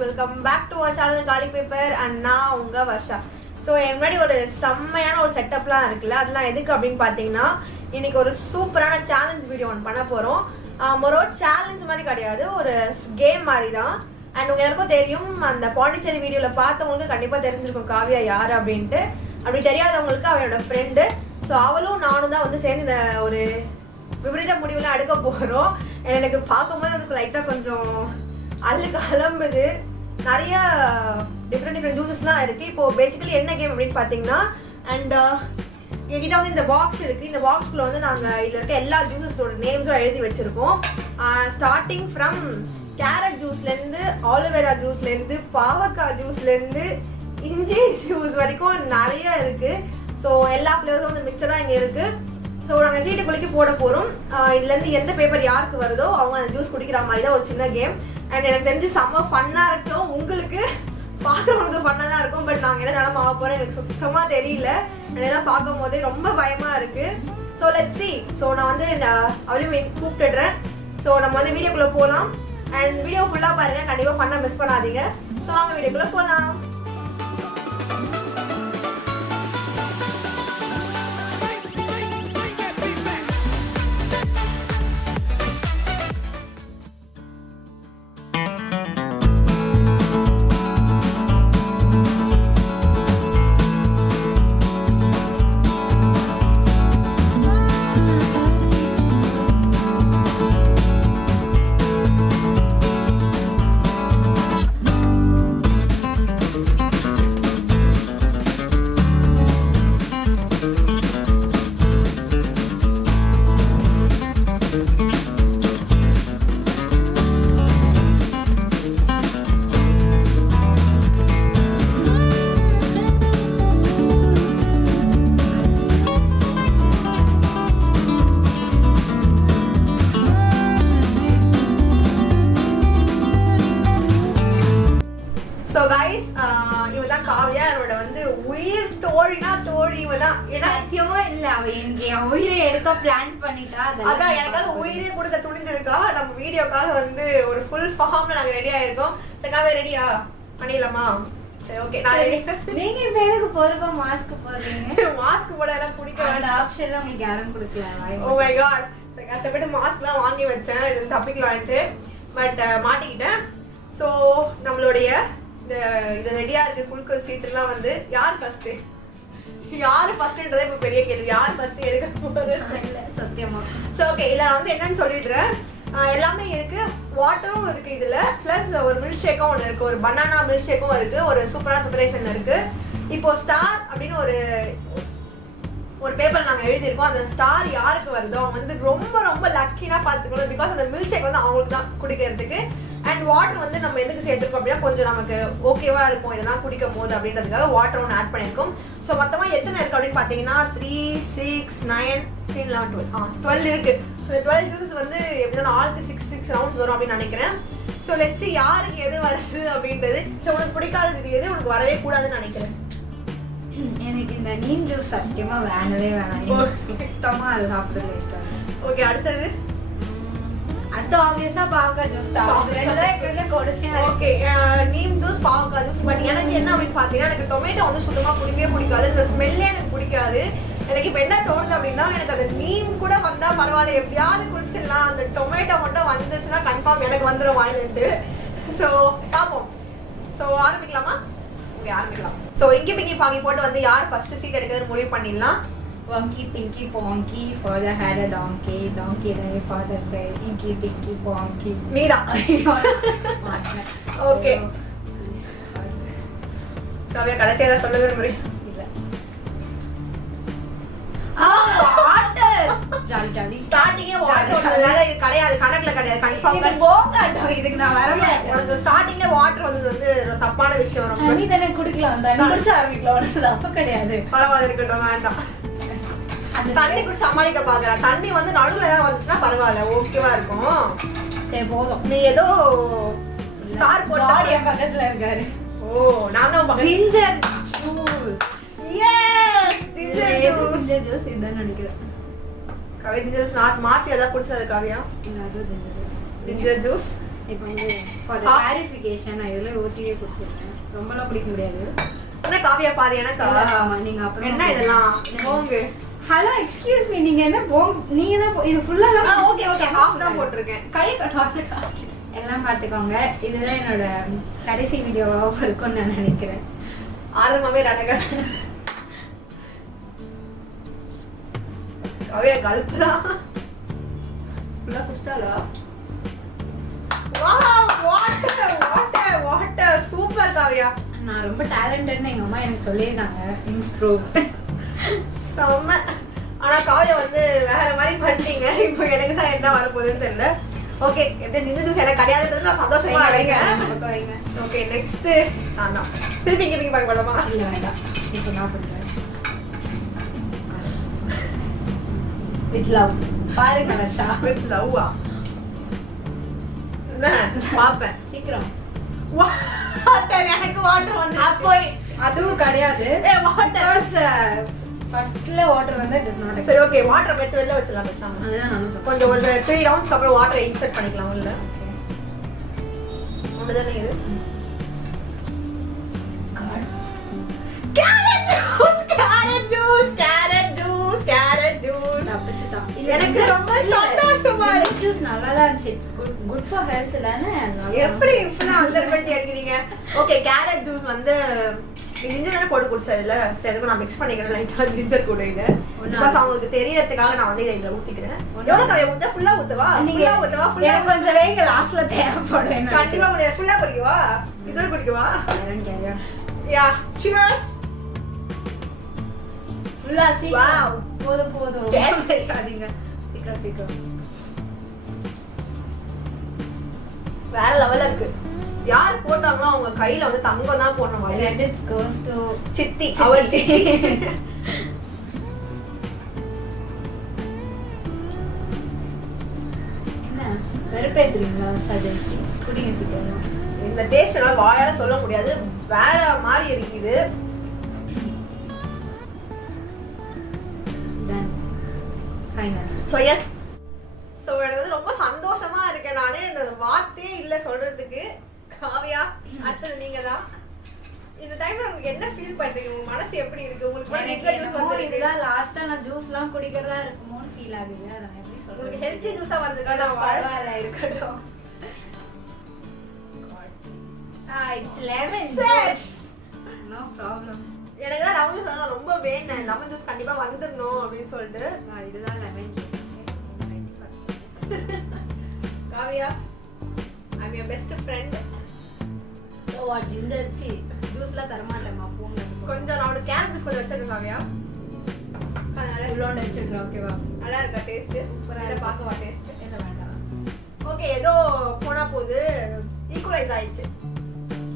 Welcome back to our channel காலி paper and நான் உங்க வர்ஷா. ஸோ என் முன்னாடி ஒரு செம்மையான ஒரு செட்டப்லாம் இருக்குல்ல, அதெல்லாம் எதுக்கு அப்படின்னு பார்த்தீங்கன்னா இன்னைக்கு ஒரு சூப்பரான சேலஞ்ச் வீடியோ ஒன்று பண்ண போகிறோம். ஒரு சேலஞ்ச் மாதிரி கிடையாது, ஒரு கேம் மாதிரி தான். அண்ட் உங்க எல்லாருக்கும் தெரியும், அந்த பாண்டிச்சேரி வீடியோவில் பார்த்தவங்களுக்கு கண்டிப்பாக தெரிஞ்சிருக்கும் காவியா யார் அப்படின்ட்டு. அப்படி தெரியாதவங்களுக்கு அவளோட ஃப்ரெண்டு. ஸோ அவளும் நானும் தான் வந்து சேர்ந்து இந்த ஒரு விபரீத முடிவுலாம் எடுக்க போகிறோம். எனக்கு பார்க்கும்போது அதுக்கு லைட்டாக கொஞ்சம் அழுக்கு அலம்புது. நிறைய டிஃப்ரெண்ட் ஜூஸஸ்லாம் இருக்குது. இப்போது பேசிக்கலி என்ன கேம் அப்படின்னு பார்த்தீங்கன்னா, அண்ட் என்கிட்ட வந்து இந்த பாக்ஸ் இருக்குது. இந்த பாக்ஸ்குள்ளே வந்து நாங்கள் இதில் இருக்க எல்லா ஜூஸஸோட நேம்ஸும் எழுதி வச்சுருக்கோம். ஸ்டார்டிங் ஃப்ரம் கேரட் ஜூஸ்லேருந்து, ஆலோவேரா ஜூஸ்லேருந்து, பாவக்காய் ஜூஸ்லேருந்து, இஞ்சி ஜூஸ் வரைக்கும் நிறைய இருக்குது. ஸோ எல்லா ஃப்ளேவர்ஸும் வந்து மிக்சராக இங்கே இருக்குது. ஸோ நாங்கள் சீட்டு குலுக்கி போட போகிறோம். இதுலேருந்து எந்த பேப்பர் யாருக்கு வருதோ அவங்க அந்த ஜூஸ் குடிக்கிற மாதிரி தான் ஒரு சின்ன கேம். அண்ட் எனக்கு தெரிஞ்சு செம்ம ஃபன்னாக இருக்கும். உங்களுக்கு பார்க்குறவங்களுக்கு ஃபன்னாக தான் இருக்கும். பட் நாங்கள் என்ன நிலம ஆக போகிறோம் எனக்கு சுத்தமாக தெரியல. என்னெல்லாம் பார்க்கும் போதே ரொம்ப பயமாக இருக்குது. So let's see. ஸோ நான் வந்து அவளையும் கூப்பிட்டுடுறேன். ஸோ நம்ம வந்து வீடியோக்குள்ளே போகலாம். அண்ட் வீடியோ ஃபுல்லாக பாருங்கள், கண்டிப்பாக ஃபன்னாக மிஸ் பண்ணாதீங்க. ஸோ வாங்க வீடியோக்குள்ளே போகலாம். காவியா என்னோட வந்து உயிர் தோழினா தோழி இவதான். சத்தியமா இல்ல, அவ என் உயிரை எடுக்க பிளான் பண்ணிட்டா. அதான் எனக்காக உயிரே கொடுக்க துணிஞ்சிருக்கா. நம்ம வீடியோக்காக வந்து ஒரு ஃபுல் ஃபார்ம்ல நாங்க ரெடி ஆயிருக்கோம். சரி காவியா ரெடியா? பண்ணிடலாமா? சரி ஓகே, நான் ரெடி. நீங்க பேருக்கு போறப்ப மாஸ்க் போடுறீங்க. மாஸ்க் போட எல்லாம் பிடிக்க அந்த ஆப்ஷன்ல உங்களுக்கு யாரும் கொடுக்கல. Oh my god. சரி கஷ்டப்பட்டு மாஸ்க்லாம் வாங்கி வச்சேன் இது தப்பிக்கலான்ட்டு. பட் மாட்டிக்கிட்டேன். ஸோ நம்மளுடைய இது ரெடியா இருக்கு. குழுக்கள் சீட்டுலாம் வந்து யார் ஃபர்ஸ்ட் ஃபர்ஸ்ட்ன்றதே இப்போ பெரிய கேள்வி. யார் ஃபர்ஸ்ட் எடுக்க போறது? சத்தியமா. ஸோ ஓகே, இதில் நான் வந்து என்னன்னு சொல்லிடுறேன். எல்லாமே இருக்கு, வாட்டரும் இருக்கு இதுல, பிளஸ் ஒரு மில்க் ஷேக்கும் ஒன்று இருக்கு, ஒரு பனானா மில்க் ஷேக்கும் இருக்கு, ஒரு சூப்பரான ப்ரிப்பரேஷன் இருக்கு. இப்போ ஸ்டார் அப்படின்னு ஒரு பேப்பர் நாங்கள் எழுதியிருக்கோம். அந்த ஸ்டார் யாருக்கு வருதோ அவங்க வந்து ரொம்ப ரொம்ப லக்கினா பார்த்துக்கணும். பிகாஸ் அந்த மில்க் ஷேக் வந்து அவங்களுக்கு தான் குடிக்கிறதுக்கு. அண்ட் வாட்டர் வந்து நம்ம எதுக்கு சேர்த்துருக்கோம் அப்படின்னா கொஞ்சம் நமக்கு ஓகேவா இருக்கும் இதெல்லாம் குடிக்கும் போது அப்படின்றதுக்காக வாட்டர் ஒன்று ஆட் பண்ணியிருக்கோம். ஸோ மொத்தமாக எத்தனை இருக்குது அப்படின்னு பார்த்தீங்கன்னா 3, 6, 9, 10, 11, 12 இருக்கு. ஸோ 12 ஜூஸ் வந்து எப்படின்னா ஆளுக்கு 6 ரவுண்ட்ஸ் வரும் அப்படின்னு நினைக்கிறேன். ஸோ லெட்ஸ் see யாருக்கு எது வருது அப்படின்றது. ஸோ உனக்கு பிடிக்காதது எது, உனக்கு வரவே கூடாதுன்னு நினைக்கிறேன். எனக்கு இந்த நீம் ஜூஸ் சத்தியமா வேணவே வேணாம். சுத்தமா அது சாப்பிடுறது இஷ்டம். ஓகே, அடுத்தது அடுத்து ஆப்வியஸா பாவக்காய் ஜூஸ் தான். ஓகே, நீம் ஜூஸ், பாவக்காய் ஜூஸ். பட் எனக்கு என்ன அப்படின்னு பார்த்தீங்கன்னா, எனக்கு டொமேட்டோ வந்து சுத்தமாக பிடிக்கவே பிடிக்காது. இந்த ஸ்மெல்லே எனக்கு பிடிக்காது. எனக்கு இப்போ என்ன தோணுது அப்படின்னா, எனக்கு அந்த நீம் கூட வந்தால் பரவாயில்ல, எப்படியாவது குடிச்சிடலாம். அந்த டொமேட்டோ மட்டும் வந்துச்சுன்னா கன்ஃபார்ம் எனக்கு வந்துடும் வாயிலிருந்து. ஸோ பார்ப்போம். ஸோ ஆரம்பிக்கலாமா? ஓகே ஆரம்பிக்கலாம். ஸோ இங்கி பிங்கி பாங்கி போட்டு வந்து யார் ஃபர்ஸ்ட் சீட் எடுக்கிறதுன்னு முடிவு பண்ணிடலாம். Wonky, pinky, ponky, father had a donkey, donkey and a father cried, inky, pinky, ponky. நீதான். ஓகே. காவியா கடைசியா ஏதாவது சொல்ல விரும்புறேன்? இல்ல. வாட்டர். Jolly jolly. ஸ்டார்டிங்கே வாட்டர்னால இது கிடையாது, கணக்குல கிடையாது. கன்ஃபார்ம் இது போகாட்டோம். இதுக்கு நான் வர மாட்டேன். உனக்கு ஸ்டார்டிங்ல வாட்டர் வந்து தப்பான விஷயம். ரொம்ப நீ தானே குடிக்கலாம், தண்ணி குடிச்ச ஆரம்பிக்கலாம். உனக்கு தப்பு கிடையாது. பரவாயில்ல, இருக்கட்டும், வேண்டாம். தண்ணி கூட சமாளிக்க பாக்குறா. தண்ணி வந்து நடுவுல ஏதாவது வந்துச்சுன்னா பரவாயில்ல, ஓகேவா இருக்கும். சரி போதும். நீ ஏதோ ஸ்டார் போட்டு என் பக்கத்துல இருக்காரு. ஓ நான் தான் ginger juice. Yes, ginger juice இதான் நினைக்கிறேன். கவி ஜிஞ்சர் ஜூஸ் நான் மாத்தி அத குடிச்சது காவியா. இல்ல அது ஜிஞ்சர் ஜூஸ். ஜிஞ்சர் ஜூஸ் இப்போ வந்து ஃபார் தி கிளாரிஃபிகேஷன் நான் இதுல ஊத்தியே குடிச்சிருக்கேன். ரொம்பலாம் குடிக்க முடியாது. என்ன காவியா பாரு எனக்கா? ஆமா நீங்க அப்புறம் என்ன இதெல்லாம் போங்க. ஹலோ எக்ஸ்கியூஸ் மீ, நீங்க என்ன நீங்க தான் இது ஃபுல்லா ஓகே ஓகே ஹாஃப் தான் போட்டுருக்கேன். கை கட்டாத எல்லாம் பாத்துக்கோங்க. இதுதான் என்னோட கடைசி வீடியோவா இருக்கும்னு நான் நினைக்கிறேன். ஆரம்பமே ரணக காவியா கல்ப் தான் ஃபுல்லா குஸ்டாலா. Wow what super Kavya. நான் ரொம்ப டேலண்டட்னு எங்க அம்மா எனக்கு சொல்லியிருக்காங்க. இன்ஸ்ப்ரூவ் செம்ம. ஆனா காவியா வந்து வேற மாதிரி பண்ணிட்டீங்க. இப்போ எனக்கு தான் என்ன வரப்போகுதுன்னு தெரியல. ஓகே எப்படி ஜிஞ்சர் ஜூஸ் எனக்கு கிடையாதுன்றதுல நான் சந்தோஷமா இருக்கேன். ஓகே நெக்ஸ்ட் நான் தான் திருப்பி இங்கே பார்க்க போலாமா? இல்லை வேண்டாம், இப்போ நான் பண்ணுறேன். வித் லவ் பாருங்க ரஷா. வித் லவ்வா என்ன பாப்பேன் சீக்கிரம். வாட்டர் எனக்கு வாட்டர் வந்து அப்போ அதுவும் கிடையாது. வாட்டர் ஃபர்ஸ்ட்ல வாட்டர் வந்து இட் இஸ் நாட். சரி ஓகே வாட்டர் எடுத்து வெளில வச்சிடலாம் பேசாம. அதுதான் நானும் கொஞ்சம் ஒரு 3 ரவுண்ட்ஸ்க்கு அப்புறம் வாட்டரை இன்சர்ட் பண்ணிக்கலாம் உள்ள. ஒண்ணுதானே இது. கேரட் ஜூஸ் எனக்கு ரொம்ப சந்தோஷமா இருக்கு. ஜூஸ் நல்லா தான் இருந்துச்சு. இட்ஸ் குட் ஃபார் ஹெல்த் இல்லனே. எப்படி ஃபுல்லா அந்தர்படுத்தி அடிக்கிறீங்க? ஓகே கேரட் ஜூஸ் வந்து ஜிஞ்சர் தானே போட்டு குடிச்சது இல்ல. சரி அதுக்கு நான் மிக்ஸ் பண்ணிக்கிறேன் லைட்டா ஜிஞ்சர் கூட. இது பிகாஸ் அவங்களுக்கு தெரியறதுக்காக நான் வந்து இதை ஊத்திக்கிறேன். எவ்வளவு கவே ஊத்த? ஃபுல்லா ஊத்தவா? ஃபுல்லா எனக்கு கொஞ்சம் வேக லாஸ்ட்ல தேவைப்படும். கண்டிப்பா முடியாது. ஃபுல்லா குடிக்கவா? இதோட குடிக்கவா? யா சியர்ஸ். ஃபுல்லா சீக்கிரம். போதும் டேஸ்ட் பேசாதீங்க. சீக்கிரம் வேற லெவல்ல இருக்கு. யார் போட்டாங்களோ அவங்க கையில வந்து தங்கம் தான் போடணும். Credits goes to சித்தி. அவர் சித்தி. என்ன வெறுப்பேத்துறீங்களா? சஜஸ்ட் குடிங்க சீக்கிரம். இந்த டேஸ்ட் எல்லாம் வாயால சொல்ல முடியாது. வேற மாதிரி இருக்குது. Done final. So yes so எனக்கு ரொம்ப சந்தோஷமா இருக்கேன். நானே இந்த வார்த்தையே இல்ல சொல்றதுக்கு. காவியா அடுத்தது நீங்க தான். இந்த டைம்ல உங்களுக்கு என்ன ஃபீல் பண்றீங்க? உங்க மனசு எப்படி இருக்கு? உங்களுக்கு எங்க ஜூஸ் வந்திருக்கு? இதெல்லாம் லாஸ்டா நான் ஜூஸ்லாம் குடிக்கிறதா இருக்குமோன்னு ஃபீல் ஆகுது. அத நான் எப்படி சொல்றது? உங்களுக்கு ஹெல்தி ஜூஸா வந்ததுக்கு நான் பரவாயில்லை இருக்கட்டும். It's lemon juice. No problem. எனக்கு தான் லெமன் ஜூஸ் ரொம்ப வேணும். லெமன் ஜூஸ் கண்டிப்பா வந்துடணும் அப்படின்னு சொல்லிட்டு இதுதான் lemon juice. Kavya I am your best friend. So what ginger ஜூஸ்ல தர மாட்டேமா போங்க. கொஞ்சம் நான் ஒரு கேன் ஜூஸ் கொஞ்சம் வச்சிருக்கேன் காவியா. அதனால இவ்வளோ வச்சிடுறேன். ஓகேவா? நல்லா இருக்கா டேஸ்ட்? சூப்பரா பார்க்கவா டேஸ்ட்? இல்ல வேண்டாம். ஓகே ஏதோ போனா போது ஈக்குவலைஸ் ஆயிடுச்சு.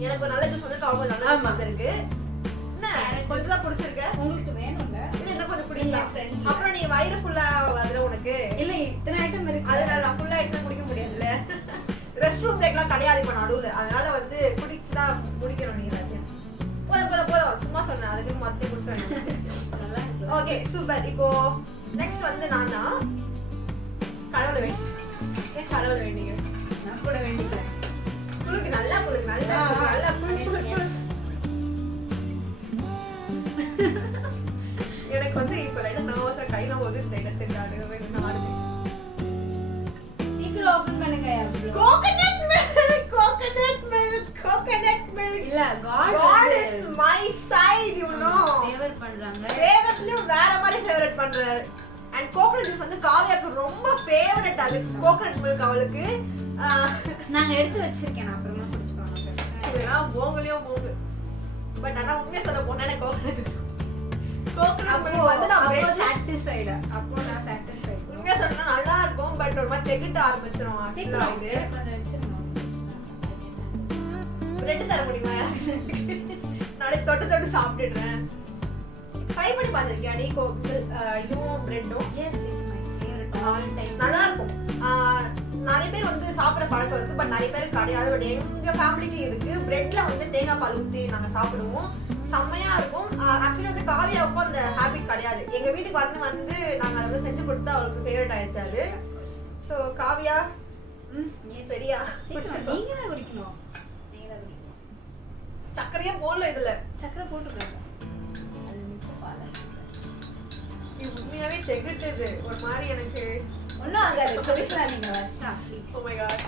எனக்கு ஒரு நல்ல ஜூஸ் வந்து அவங்க நல்லா வந்திருக்கு. என்ன கொஞ்சம் தான் பிடிச்சிருக்கு. உங்களுக்கு வேணும்ல? இல்ல இன்னும் கொஞ்சம் குடிக்கலாம். அப்புறம் நீ வயிறு ஃபுல்லா அதுல உனக்கு இல்ல இத்தனை ஐட்டம் இருக்கு. அதனால நான் ஃபுல்லா ஆயிடுச்சுன்னா குடிக்க முடியாதுல்ல. ரெஸ்ட் ரூம் பிரேக்லாம் கிடையாது இப்போ நடுவுல. அதனால வந்து குடிச்சு தான் முடிக்கணும். நீங்க எல்லாத்தையும் போதும் சும்மா சொன்னேன். அதுக்கு மத்தி குடிச்சேன். Okay super. இப்போ நெக்ஸ்ட் வந்து நான் தான் கடவுளை வேண்டி. ஏன் கடவுளை வேண்டிங்க? நான் கூட வேண்டிக்கல. குளுக்கு நல்லா குளுக்கு நல்லா குளு. எனக்கு வந்து இப்போ லைட்டா நர்வஸா கையில ஒதுட்டு லைட்டா தெரியாது. சீக்கிரம் ஓபன் பண்ணுங்க. கோகனட் மில்க் இல்ல God is my side, you know. Favour பண்றாங்க. ஃபேவரட்லயும் வேற மாதிரி ஃபேவரட் பண்றாரு. அண்ட் கோகனட் ஜூஸ் வந்து காவியாக்கு ரொம்ப ஃபேவரட். அது கோகனட் மில்க் அவளுக்கு. நாங்க எடுத்து வச்சிருக்கேன். நான் அப்புறமா குடிச்சுக்கலாம். இதெல்லாம் போங்கலையும் போங்க. பட் ஆனா உண்மையா சொல்ல போனா எனக்கு கோகனட் ஜூஸ் கோகனட் மில்க் வந்து நான் அப்போ சாட்டிஸ்ஃபைடா. அப்போ நான் சாட்டிஸ்ஃபைட். உண்மையா சொன்னா நல்லா இருக்கும். பட் ஒரு மாதிரி தெகிட்ட ஆரம்பிச்சிரும். சீக்கிரம் இது கொஞ்சம் வச்சிருங்க. பிரெட் தர முடியுமா? நானே தொட்டு சாப்பிட்டுடுறேன். ட்ரை பண்ணி பார்த்திருக்கியா நீ? இதுவும் பிரெட்டும்? Yes it's my favourite all time. நல்லா இருக்கும். நிறைய பேர் வந்து சாப்பிட்ற பழக்கம் இருக்கு. பட் நிறைய பேர் கிடையாது. பட் எங்க ஃபேமிலிக்கு இருக்கு. பிரெட்ல வந்து தேங்காய் பால் ஊற்றி நாங்கள் சாப்பிடுவோம். செம்மையா இருக்கும். ஆக்சுவலி வந்து காவியாவுக்கும் அந்த ஹேபிட் கிடையாது. எங்க வீட்டுக்கு வந்து நாங்கள் அதை வந்து செஞ்சு கொடுத்தா அவளுக்கு ஃபேவரட் ஆயிடுச்சு அது. ஸோ காவியா சரியா? சீக்கிரம் நீங்க தான் குடிக்கணும். நீங்க தான் குடிக்கணும். சக்கரையே போடல இதுல. சக்கரை போட்டுக்கோங்க. அது மிக்ஸ் பால். இது உண்மையாவே தெகட்டுது. ஒரு மாதிரி எனக்கு ஒண்ணும் ஆகாது. குடிக்கலாம் நீங்க வர்ஷா. ஓ மை காட்.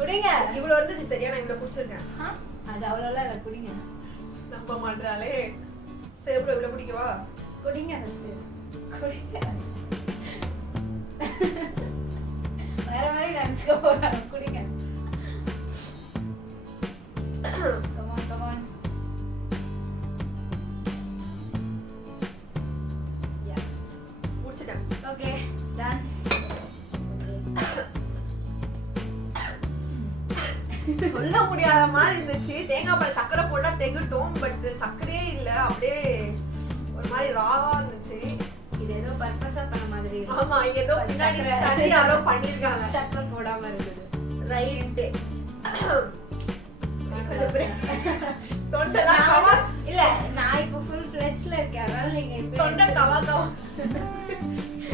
குடிங்க. இவ்வளவு இருந்துச்சு சரியா? நான் இவ்வளவு குடிச்சிருக்கேன். அது அவ்வளோலாம் இல்லை. குடிங்க. நம்ப மாட்டாளே. சரி ப்ரோ இவ்வளவு குடிக்கவா? குடிங்க ஃபர்ஸ்ட். குடிங்க. வேற மாதிரி நினைச்சுக்க போறாங்க. குடிங்க. Come on, come on. Yeah. குடிச்சிட்டேன். Okay, it's done. சொல்ல முடியாத மாதிரி இருந்துச்சு. தேங்காய் பால் சக்கரை போட்டா தெகட்டும். பட் சக்கரையே இல்ல. அப்படியே ஒரு மாதிரி ராவா இருந்துச்சு. இது ஏதோ பர்பஸா பண்ண மாதிரி இருக்கு. ஆமா ஏதோ பின்னாடி சரி யாரோ பண்ணிருக்காங்க. சக்கரை போடாம இருக்குது. ரைட். தொண்டெல்லாம் கவா இல்ல நான் இப்போ ஃபுல் ஃப்ளெட்ஜ்ல இருக்கேன். அதனால நீங்க இப்போ தொண்டை கவா கவா.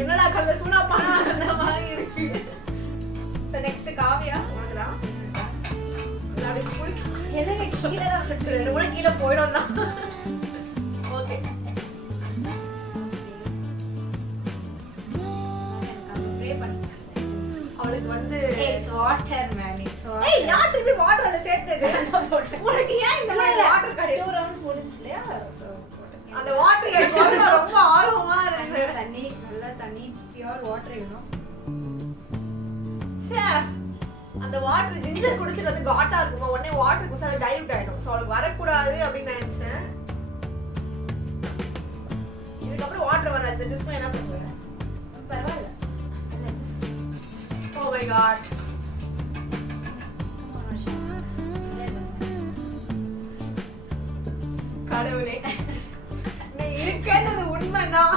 என்னடா கல்ல சூனா பானா அந்த மாதிரி இருக்கு. சோ நெக்ஸ்ட் காவியா உனக்குதான். அப்படியே குடி. எதுக்கு கீழே தான் விட்டுரு. ரெண்டு கூட கீழே போயிடும் தான். ஓகே அவளுக்கு வந்து it's water man. It's water. ஏய் யார் திருப்பி வாட்டர் அதுல சேர்த்தது? உனக்கு ஏன் இந்த மாதிரி வாட்டர் கிடையாது? 2 rounds முடிஞ்சலையா? சோ அந்த வாட்டர் எனக்கு ரொம்ப ஆர்வமா இருக்கு. தண்ணி நல்ல தண்ணி பியூர் வாட்டர் வேணும். ச்சே அந்த வாட்டர் ஜிஞ்சர் குடிச்சிட்டு வந்து காட்டா இருக்குமா? உடனே வாட்டர் குடிச்சா அது டைல்யூட் ஆயிடும். சோ அவளுக்கு வரக்கூடாது அப்படின்னு நினைச்சேன். இதுக்கப்புறம் வாட்டர் வராது. இந்த ஜூஸ்ல என்ன பண்ணுவேன்? பரவாயில்ல. Oh my god. கடவுளே நீ இருக்கேன்றது உண்மைதான்.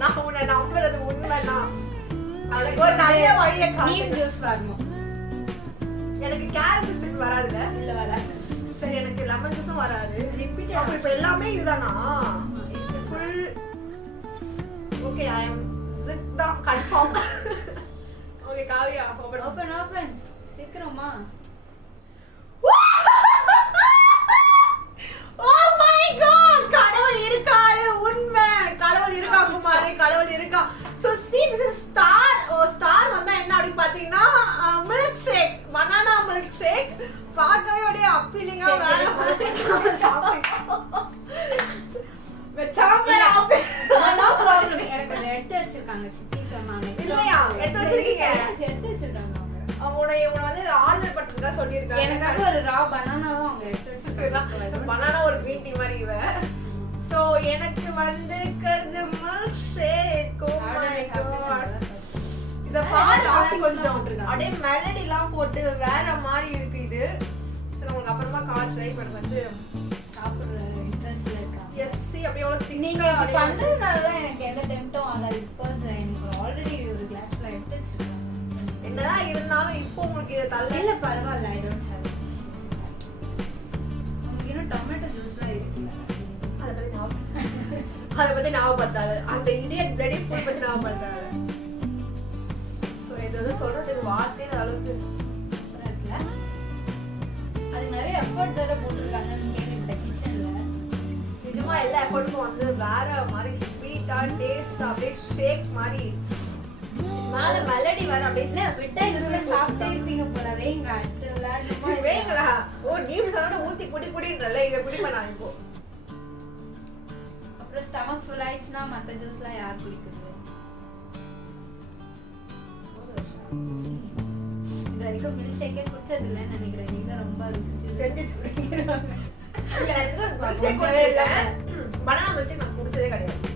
நான் உன்னை நம்புறது உண்மைதான். அவளுக்கு ஒரு நல்ல வழியை நீம் ஜூஸ் வரணும். எனக்கு கேரட் ஜூஸ் திருப்பி வராதுல்ல? இல்ல வராது. சரி எனக்கு லெமன் ஜூஸும் வராது. ரிப்பீட்டட். அப்ப இப்ப எல்லாமே இதுதானா? இது full okay I am sit down confirm. Okay Kavya open சீக்கிரமா. ஓ மை காட் கடவுள் இருக்காரு. உண்மை கடவுள் இருக்கா குமாரி. கடவுள் இருக்கா. So see this is star. Star வந்தா என்ன அப்படி பாத்தீங்கன்னா milk shake banana milk shake. பார்க்கவே அப்படியே அப்பீலிங்கா வேற நோ ப்ராப்ளம். எனக்கு அதை எடுத்து வச்சிருக்காங்க. சித்தி சொன்னாங்க. இல்லையா எடுத்து வச்சிருக்கீங்க? எடுத்து வச்சிருக்காங்க. உன்னை வந்து ஆர்டர் பண்றதுக்கா சொல்லிருக்காங்க. எனக்காக ஒரு ரா பனானாவும் அவங்க எடுத்து வச்சிருக்காங்க. பனானா ஒரு green tea மாதிரி இவ. சோ எனக்கு வந்து இருக்கிறது milk shake. Oh my god. இத பாரு கொஞ்சம் அப்படியே மெலடிலாம் போட்டு வேற மாதிரி இருக்கு இது. சரி உங்களுக்கு அப்புறமா கால் ட்ரை பண்ண வந்து சாப்பிடுற இன்ட்ரெஸ்ட்ல இருக்காங்க. எஸ் சி அப்படியே அவ்வளவு நீங்க இப்படி பண்றதுனால தான் எனக்கு எந்த டெம்ப்டும் ஆகாது. பிகாஸ் எனக்கு ஆல்ரெடி ஒரு கிளாஸ்ல எடுத்து வச்சிருக்காங்க. என்னதான் இருந்தாலும் இப்போ உங்களுக்கு இது தள்ள இல்ல பரவாயில்ல. ஐ டோன்ட் ஹேவ் உங்களுக்கு இன்னும் டொமேட்டோ ஜூஸ்லாம் இருக்குல்ல. அதை பத்தி ஞாபகப்படுத்தாது. அந்த இடியட் பிளடி ஃபுல் பத்தி ஞாபகப்படுத்தாது. சோ இது வந்து சொல்றதுக்கு வார்த்தை அளவுக்கு இருக்குல்ல. அது நிறைய எஃபர்ட் வேற போட்டுருக்காங்கன்னு கேள்விப்பட்டேன் கிச்சன்ல. நிஜமா எல்லா எஃபர்ட்டும் வந்து வேற மாதிரி ஸ்வீட்டா டேஸ்ட் அப்படியே ஷேக் மாதிரி மேல மெலடி வேற அப்படியே விட்டா இதுல சாப்பிட்டே இருப்பீங்க போல. வேங்க அடுத்து விளையாடுமா வேங்களா? ஓ நீங்க சாப்பிட ஊத்தி குடி குடின்றல இத குடிப்ப நான் இப்போ. அப்புறம் ஸ்டமக் ஃபுல் ஆயிடுச்சுன்னா மத்த ஜூஸ்லாம் யார் குடிக்கிறது? இது வரைக்கும் மில்க் ஷேக்கே குடிச்சது இல்லைன்னு நினைக்கிறேன். நீங்க ரொம்ப ருசிச்சு தெரிஞ்சிச்சு குடிக்கிறீங்க. இல்ல எனக்கு மில்க் ஷேக் குடிச்சிருக்கேன். பனானா மில்க் ஷேக் நான் குடிச்சதே கிடையாது.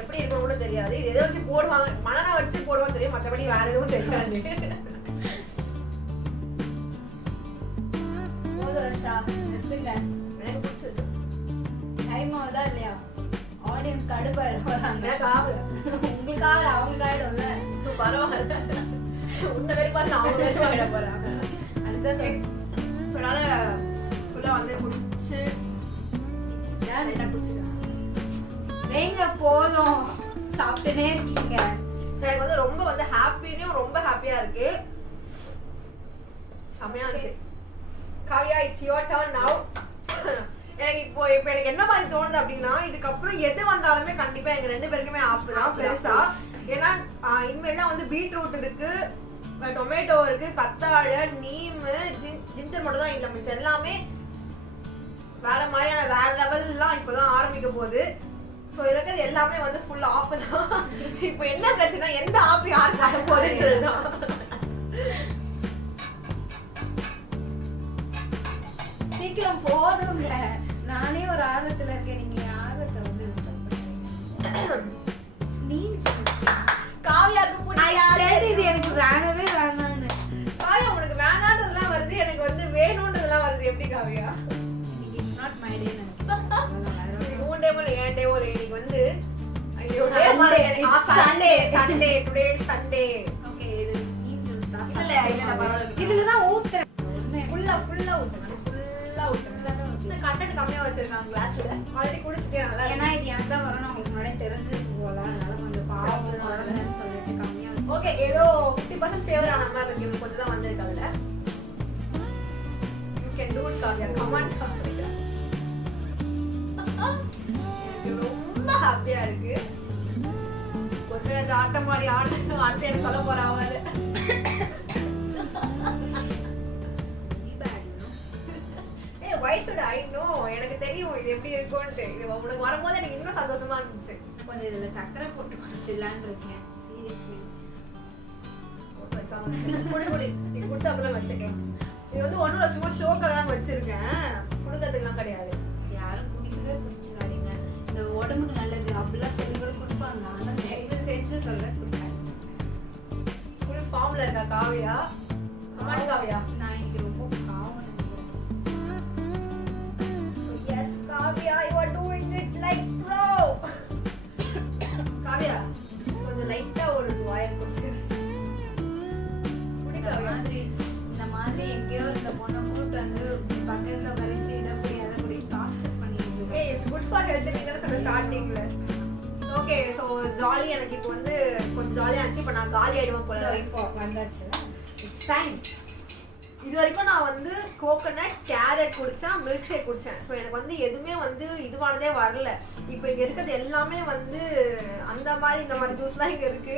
எப்படி இருக்கும் கூட தெரியாது. இது எதை வச்சு போடுவாங்க பனானா வச்சு போடுவாங்க தெரியும். மற்றபடி வேற எதுவும் தெரியாது. போதும் வருஷா நிறுத்துங்க. எனக்கு பிடிச்சது டைம் ஆகுதா இல்லையா? ஆடியன்ஸ் கடுப்பாயிட போறாங்க. எனக்கு ஆகல. உங்களுக்கு ஆகல அவங்களுக்கு ஆயிடும்ல. பரவாயில்ல. உன்னை வெறி பார்த்து அவங்க வெறி ஆகிட போறாங்க. அதுதான் சொல். அதனால ஃபுல்லா வந்து குடிச்சு லைட்டா குடிச்சுக்கிறேன். வேங்க போதும். சாப்பிட்டுனே இருக்கீங்க. ஸோ எனக்கு வந்து ரொம்ப வந்து ஹாப்பியும் ரொம்ப ஹாப்பியா இருக்கு. செமையா இருந்துச்சு. Kavya, it's your turn now. எனக்கு இப்போ எனக்கு என்ன மாதிரி தோணுது அப்படின்னா, இதுக்கப்புறம் எது வந்தாலுமே கண்டிப்பா எங்க 2 பேருக்குமே ஆப்பு தான் பெருசா. ஏன்னா இனிமேலாம் வந்து பீட்ரூட் இருக்கு, டொமேட்டோ இருக்கு, கத்தாழை, நீம், ஜிஞ்சர் மட்டும் தான் இல்லை. மிச்சம் எல்லாமே வேற மாதிரியான வேற லெவல்லாம் இப்போதான் ஆரம்பிக்க போகுது. ஸோ இருக்கிறது எல்லாமே வந்து ஃபுல் ஆப் தான். இப்போ என்ன பிரச்சனை, எந்த ஆப் யாருக்கு ஆக போகுதுன்றது தான். சீக்கிரம் போதுங்க, நானே ஒரு ஆர்வத்துல இருக்கேன். நீங்க ஆர்வத்தை வந்து காவியாக்கு பிடிக்காது. இது எனக்கு வேணவே வேணான்னு. காவியா உனக்கு வேணான்றதுலாம் வருது, எனக்கு வந்து வேணும்ன்றதுலாம் வருது. எப்படி Kavya? It's not my day. உன் டே போல என் டே போல. இன்னைக்கு வந்து சண்டே டுடே சண்டே. ஓகே, இது நீம் ஜூஸ் தான். இல்ல இல்ல பரவாயில்லை. இதுல தான் ஊத்துறேன். ஃபுல்லா ஊத்துறேன். கண்டென்ட் கம்மியா வச்சிருக்காங்க கிளாஸ்ல. ஆல்ரெடி குடிச்சிட்டே நல்லா. ஏன்னா இது எனக்கு தான் வரணும், உங்களுக்கு முன்னாடியே தெரிஞ்சிருக்கு போல. அதனால கொஞ்சம் பாவம் வரலன்னு சொல்லிட்டு கம்மியா வச்சு. ஓகே, ஏதோ 50% ஃபேவர் ஆன மாதிரி இருக்கு. எனக்கு கொஞ்சம் தான் வந்திருக்கு அதுல. You can to it Kavya. Comment பண்ணுங்க. எனக்கு ரொம்ப ஹாப்பியா இருக்கு. கொஞ்சம் ஆட்டம் மாடி அடுத்து எனக்கு சொல்ல போறா அவள. Why should I know? எனக்கு தெரியும் இது எப்படி இருக்கும்னு. இது உங்களுக்கு வரும்போது எனக்கு இன்னும் சந்தோஷமா இருந்துச்சு. கொஞ்சம் இதுல சக்கரை போட்டு குடிச்சிடலான்னு இருக்கேன். சீரியஸ்லி குடி நீ குடிச்சா அப்புறம் வச்சுக்கலாம். இது வந்து ஒன்றும் சும்மா ஷோக்காக தான் வச்சிருக்கேன், குடுக்கறதுக்குலாம் கிடையாது. யாரும் குடிக்கவே குடிச்சிடாதீங்க, இந்த உடம்புக்கு நல்லது அப்படிலாம் சொல்லி கூட கொடுப்பாங்க. ஆனால் இது செஞ்சு சொல்றேன் கொடுக்காது. ஃபுல் ஃபார்ம்ல இருக்கா காவியா? கமான் காவியா. நான் இன்னைக்கு ரொம்ப பாவம். Yes, Kavya, you are doing it like pro. Kavya, கொஞ்சம் லைட்டா ஒரு வாயர் குடிச்சிடு. குடி காவியா. இந்த மாதிரி எங்கேயோ இந்த பொண்ணை கூட்டு வந்து பக்கத்துல வரைச்சு இதை குடி அதை குடி டார்ச்சர் பண்ணிட்டு. Okay, it's good for health. நீங்க சொன்ன ஸ்டார்டிங்ல. Okay, so jolly. எனக்கு இப்போ வந்து கொஞ்சம் ஜாலியா ஆச்சு. இப்போ நான் காலி ஆயிடுவேன் போல. இப்போ வந்தாச்சு, இட்ஸ் டைம். இது வரைக்கும் நான் வந்து கோகனட், கேரட் குடிச்சேன், மில்க் ஷேக் குடிச்சேன். ஸோ எனக்கு வந்து எதுவுமே வந்து இதுவானதே வரல. இப்போ இங்கே இருக்கிறது எல்லாமே வந்து அந்த மாதிரி இந்த மாதிரி ஜூஸ்லாம் இங்கே இருக்கு.